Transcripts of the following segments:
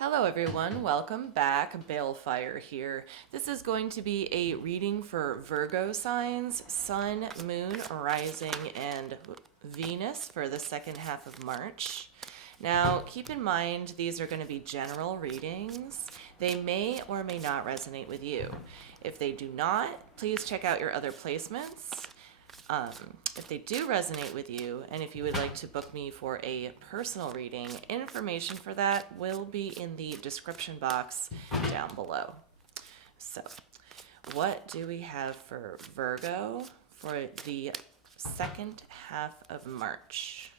Hello everyone, welcome back. Balefire here. This is going to be a reading for Virgo signs, Sun, Moon, Rising, and Venus for the second half of March. Now, keep in mind these are going to be general readings. They may or may not resonate with you. If they do not, please check out your other placements. Um, if they do resonate with you, and if you would like to book me for a personal reading, information for that will be in the description box down below. So, what do we have for Virgo for the second half of March?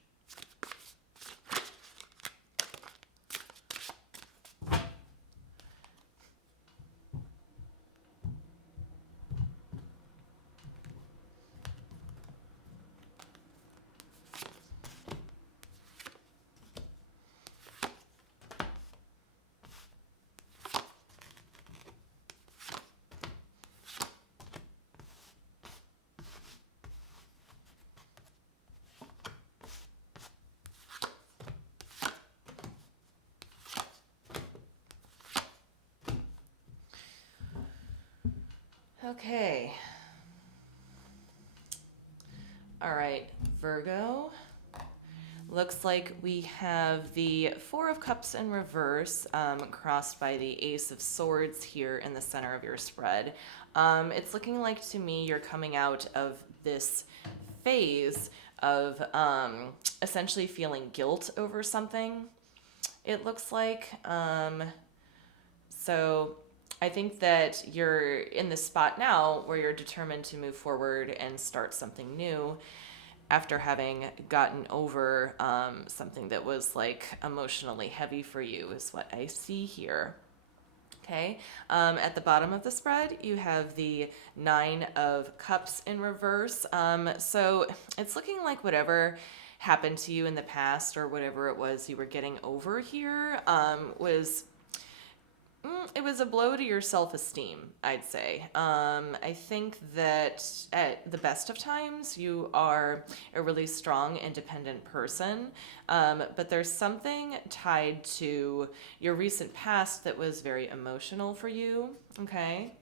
Okay. All right, Virgo. Looks like we have the Four of Cups in reverse, crossed by the Ace of Swords here in the center of your spread. It's looking like to me you're coming out of this phase of essentially feeling guilt over something, it looks like. So I think that you're in the spot now where you're determined to move forward and start something new after having gotten over something that was like emotionally heavy for you, is what I see here. Okay, at the bottom of the spread, you have the Nine of Cups in reverse. So it's looking like whatever happened to you in the past or whatever it was you were getting over here was it was a blow to your self-esteem, I'd say. I think that at the best of times, you are a really strong, independent person, but there's something tied to your recent past that was very emotional for you, okay?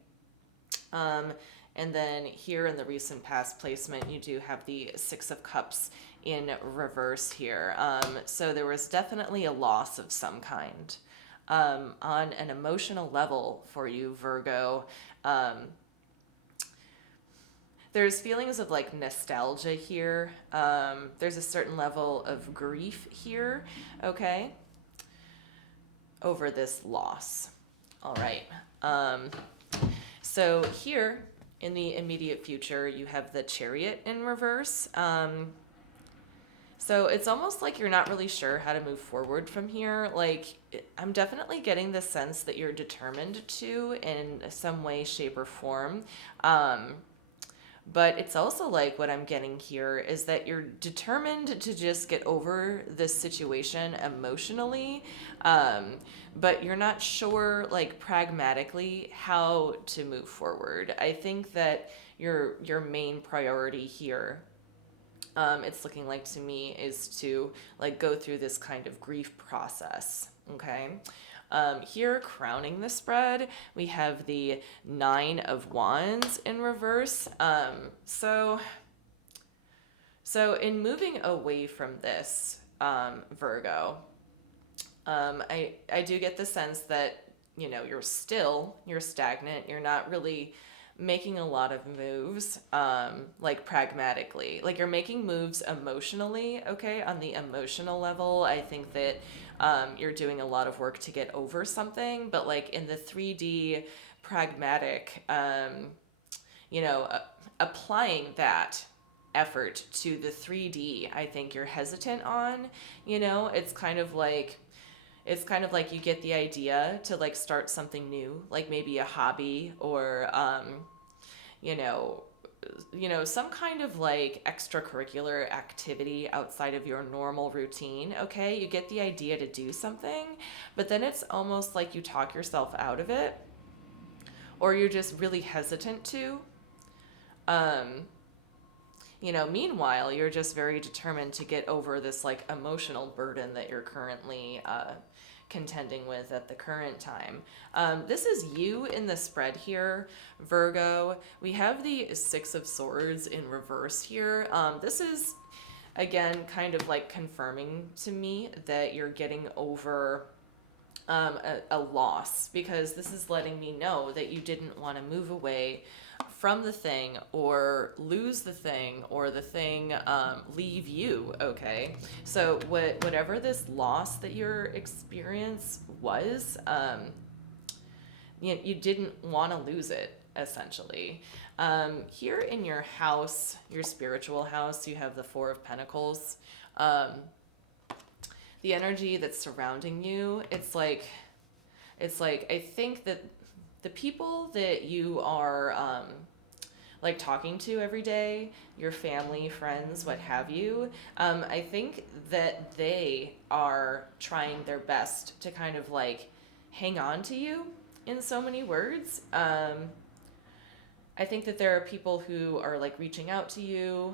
And then here in the recent past placement, you do have the Six of Cups in reverse here. So there was definitely a loss of some kind. On an emotional level for you, Virgo. There's feelings of like nostalgia here. There's a certain level of grief here, okay, over this loss. All right. So here in the immediate future, you have the Chariot in reverse. So it's almost like you're not really sure how to move forward from here. Like, I'm definitely getting the sense that you're determined to in some way, shape, or form. But it's also like what I'm getting here is that you're determined to just get over this situation emotionally, but you're not sure, like, pragmatically how to move forward. I think that your main priority here, it's looking like to me, is to like go through this kind of grief process. Okay. Here, crowning the spread, we have the Nine of Wands in reverse. So in moving away from this, Virgo, I do get the sense that you're stagnant. You're not really making a lot of moves, like pragmatically. Like you're making moves emotionally, okay? On the emotional level, I think that you're doing a lot of work to get over something, but like in the 3D pragmatic, applying that effort to the 3D, I think you're hesitant on. It's kind of like you get the idea to like start something new, like maybe a hobby or you know, some kind of like extracurricular activity outside of your normal routine. Okay, you get the idea to do something, but then it's almost like you talk yourself out of it, or you're just really hesitant to. Um, Meanwhile, you're just very determined to get over this like emotional burden that you're currently contending with at the current time. This is you in the spread here, Virgo. We have the Six of Swords in reverse here. This is, again, kind of like confirming to me that you're getting over a loss, because this is letting me know that you didn't want to move away from the thing or lose the thing or the thing leave you. Okay, so whatever this loss that your experience was, you didn't want to lose it, essentially. Here in your house, your spiritual house, you have the Four of Pentacles. The energy that's surrounding you, it's like I think that the people that you are like talking to every day, your family, friends, what have you, I think that they are trying their best to kind of like hang on to you in so many words. I think that there are people who are like reaching out to you.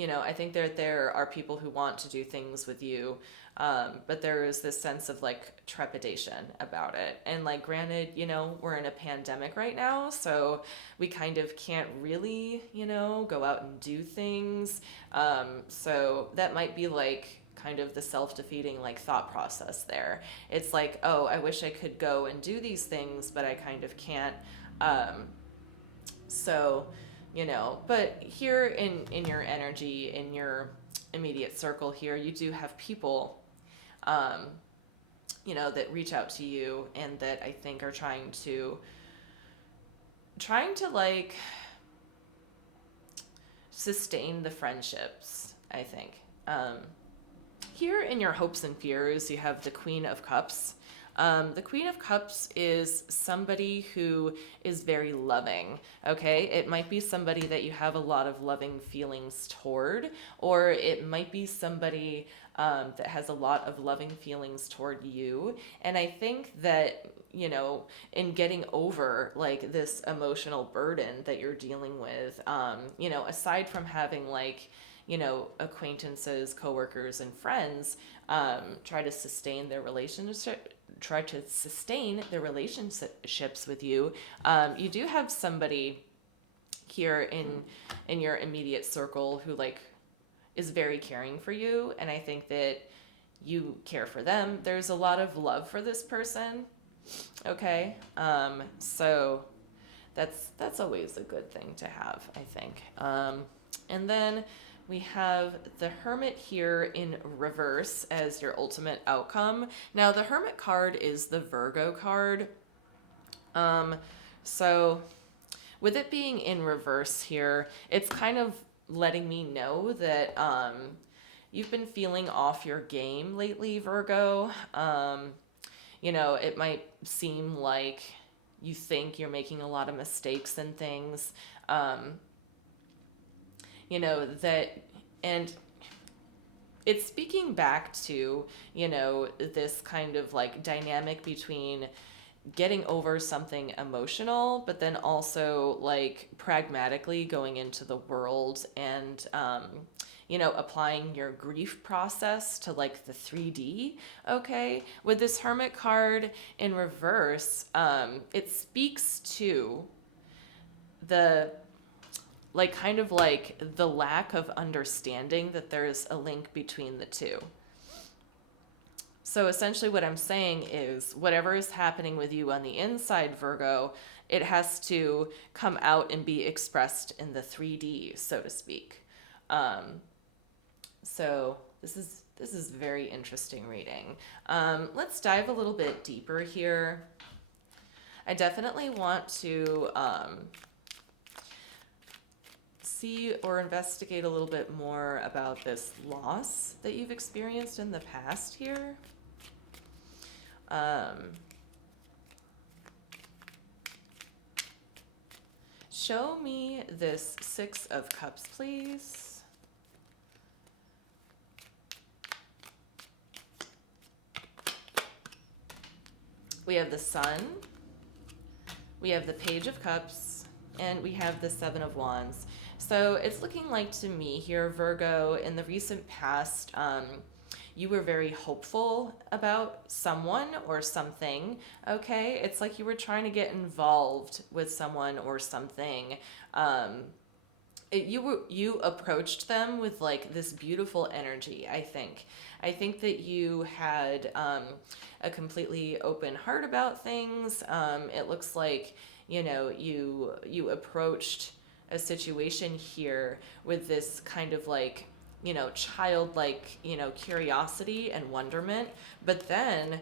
I think there are people who want to do things with you, but there is this sense of like trepidation about it. And like, granted, we're in a pandemic right now, so we kind of can't really, go out and do things. So that might be like kind of the self-defeating like thought process there. It's like, oh, I wish I could go and do these things, but I kind of can't. So but here in your energy, in your immediate circle here, you do have people, that reach out to you and that I think are trying to like sustain the friendships, I think. Here in your hopes and fears, you have the Queen of Cups. The Queen of Cups is somebody who is very loving, okay? It might be somebody that you have a lot of loving feelings toward, or it might be somebody that has a lot of loving feelings toward you. And I think that, in getting over like this emotional burden that you're dealing with, aside from having like, acquaintances, coworkers, and friends try to sustain their relationships with you, you do have somebody here in your immediate circle who like is very caring for you, and I think that you care for them. There's a lot of love for this person, okay? So that's always a good thing to have, I think. And then we have the Hermit here in reverse as your ultimate outcome. Now, the Hermit card is the Virgo card. So with it being in reverse here, it's kind of letting me know that you've been feeling off your game lately, Virgo. It might seem like you think you're making a lot of mistakes and things. And it's speaking back to, this kind of like dynamic between getting over something emotional, but then also like pragmatically going into the world and, applying your grief process to like the 3D. Okay. With this Hermit card in reverse, it speaks to the like kind of like the lack of understanding that there's a link between the two. So essentially what I'm saying is whatever is happening with you on the inside, Virgo, it has to come out and be expressed in the 3D, so to speak. So this is very interesting reading. Let's dive a little bit deeper here. I definitely want to see or investigate a little bit more about this loss that you've experienced in the past here. Show me this Six of Cups, please. We have the Sun, we have the Page of Cups, and we have the Seven of Wands. So it's looking like to me here, Virgo, in the recent past, you were very hopeful about someone or something, okay? It's like you were trying to get involved with someone or something. Um, you approached them with like this beautiful energy, I think that you had a completely open heart about things. It looks like you approached a situation here with this kind of like childlike curiosity and wonderment. But then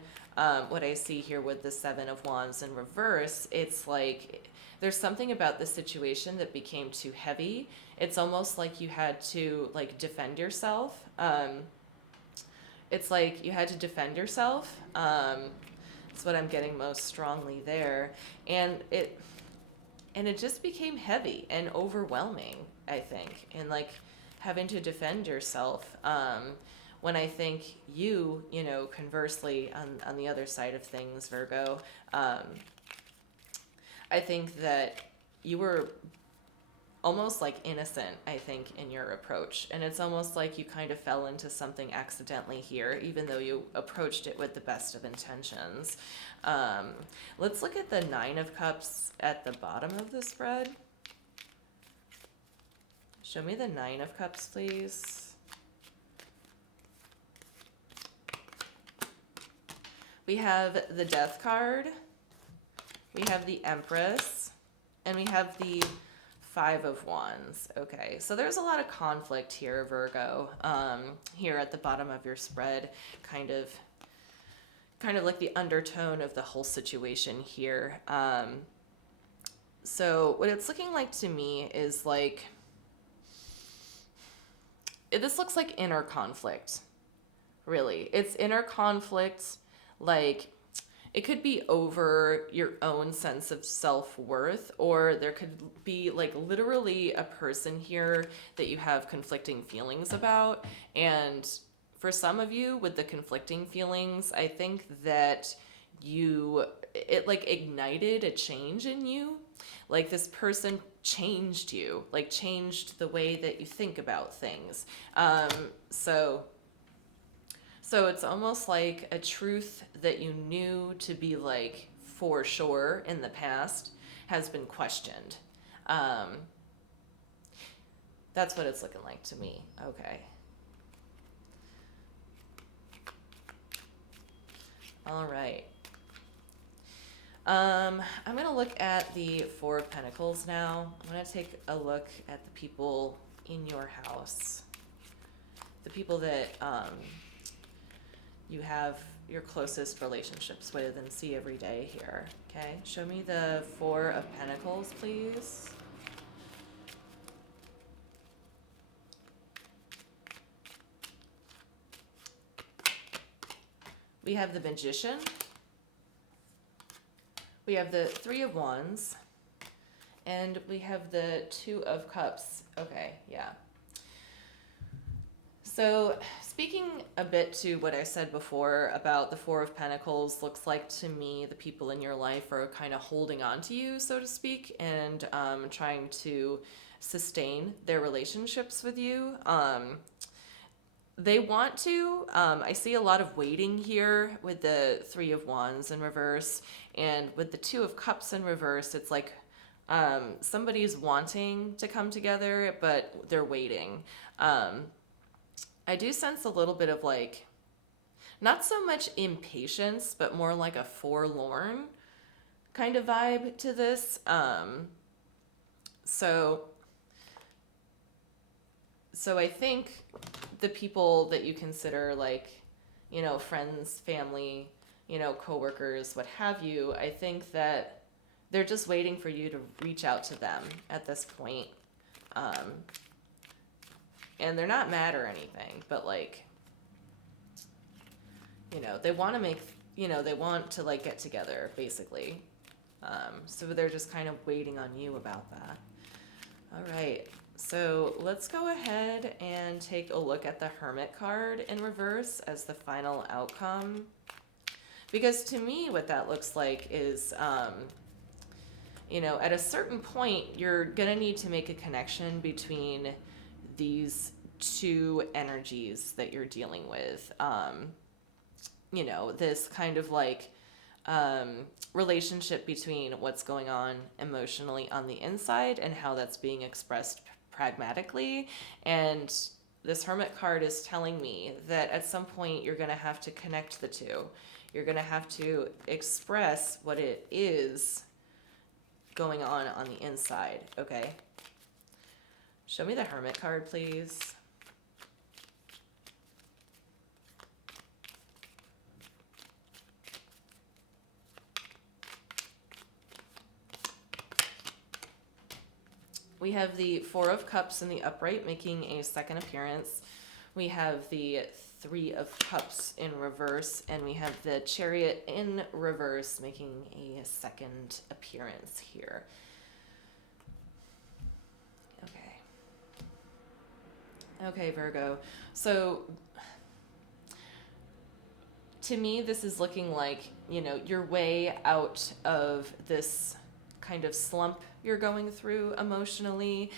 what I see here with the Seven of Wands in reverse, it's like there's something about the situation that became too heavy. It's almost like you had to like defend yourself. It's like you had to defend yourself. That's what I'm getting most strongly there, and it just became heavy and overwhelming, I think, and like having to defend yourself. When I think conversely, on the other side of things, Virgo, I think that you were almost like innocent, I think, in your approach. And it's almost like you kind of fell into something accidentally here, even though you approached it with the best of intentions. Let's look at the Nine of Cups at the bottom of the spread. Show me the Nine of Cups, please. We have the Death card. We have the Empress. And we have the Five of Wands. Okay, so there's a lot of conflict here, Virgo. Here at the bottom of your spread, kind of like the undertone of the whole situation here. So what it's looking like to me is like this looks like inner conflict. Really, it's inner conflict. Like it could be over your own sense of self-worth, or there could be like literally a person here that you have conflicting feelings about. And for some of you with the conflicting feelings, I think that it like ignited a change in you. Like this person changed you, like changed the way that you think about things. So it's almost like a truth that you knew to be like for sure in the past has been questioned. That's what it's looking like to me. Okay. All right. I'm going to look at the Four of Pentacles now. I'm going to take a look at the people in your house. The people that you have your closest relationships with and see every day here. Okay, show me the Four of Pentacles, please. We have the Magician. We have the Three of Wands. And we have the Two of Cups. Okay, yeah. So speaking a bit to what I said before about the Four of Pentacles, looks like to me the people in your life are kind of holding on to you, so to speak, and trying to sustain their relationships with you. They want to. I see a lot of waiting here with the Three of Wands in reverse, and with the Two of Cups in reverse, it's like somebody's wanting to come together, but they're waiting. I do sense a little bit of like, not so much impatience, but more like a forlorn kind of vibe to this. So I think the people that you consider like, friends, family, coworkers, what have you, I think that they're just waiting for you to reach out to them at this point. And they're not mad or anything, but like, they want to make, they want to like get together basically. So they're just kind of waiting on you about that. All right. So let's go ahead and take a look at the Hermit card in reverse as the final outcome. Because to me, what that looks like is, at a certain point, you're going to need to make a connection between these two energies that you're dealing with. This kind of like relationship between what's going on emotionally on the inside and how that's being expressed pragmatically. And this Hermit card is telling me that at some point you're going to have to connect the two. You're going to have to express what it is going on the inside, okay? Show me the Hermit card, please. We have the Four of Cups in the upright making a second appearance. We have the Three of Cups in reverse, and we have the Chariot in reverse making a second appearance here. Okay, Virgo. So to me, this is looking like, your way out of this kind of slump you're going through emotionally.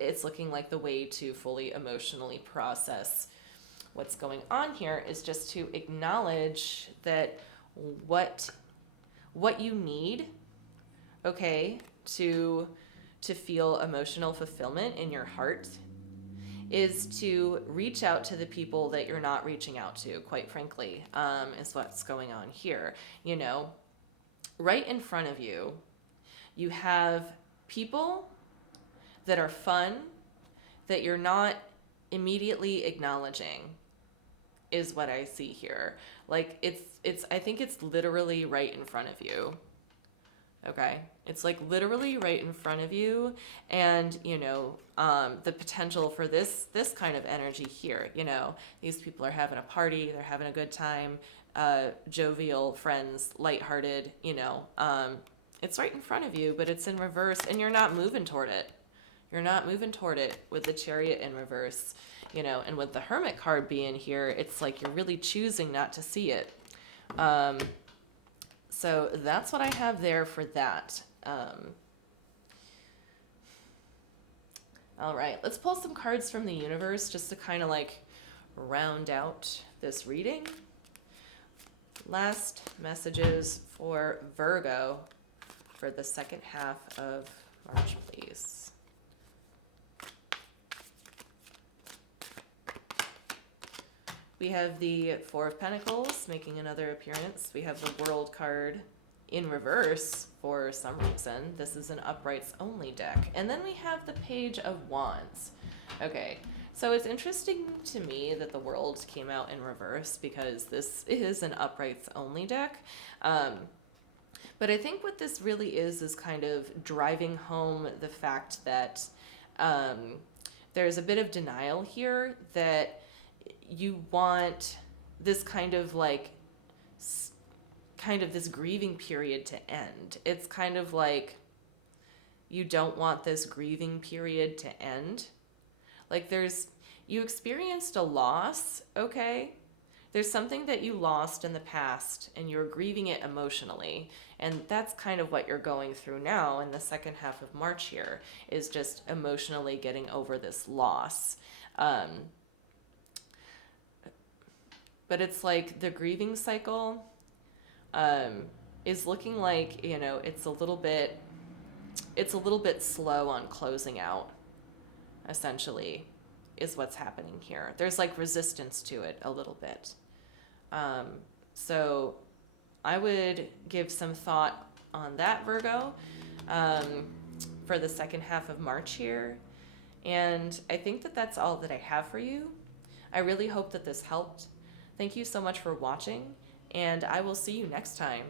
It's looking like the way to fully emotionally process what's going on here is just to acknowledge that what you need, okay, to feel emotional fulfillment in your heart is to reach out to the people that you're not reaching out to, quite frankly, is what's going on here. Right in front of you, you have people that are fun that you're not immediately acknowledging, is what I see here. Like I think it's literally right in front of you. Okay, it's like literally right in front of you, and the potential for this kind of energy here. These people are having a party, they're having a good time, jovial friends, lighthearted. It's right in front of you, but it's in reverse, and you're not moving toward it. You're not moving toward it with the Chariot in reverse. And with the Hermit card being here, it's like you're really choosing not to see it. So that's what I have there for that. All right, let's pull some cards from the universe just to kind of like round out this reading. Last messages for Virgo for the second half of March, please. We have the Four of Pentacles making another appearance. We have the World card in reverse for some reason. This is an uprights only deck. And then we have the Page of Wands. Okay, so it's interesting to me that the World came out in reverse because this is an uprights only deck. But I think what this really is kind of driving home the fact that there's a bit of denial here that you want this kind of this grieving period to end. It's kind of like you don't want this grieving period to end. Like you experienced a loss, okay? There's something that you lost in the past and you're grieving it emotionally. And that's kind of what you're going through now in the second half of March here, is just emotionally getting over this loss. But it's like the grieving cycle is looking like, it's a little bit slow on closing out, essentially, is what's happening here. There's like resistance to it a little bit. So I would give some thought on that, Virgo, for the second half of March here. And I think that that's all that I have for you. I really hope that this helped. Thank you so much for watching, and I will see you next time.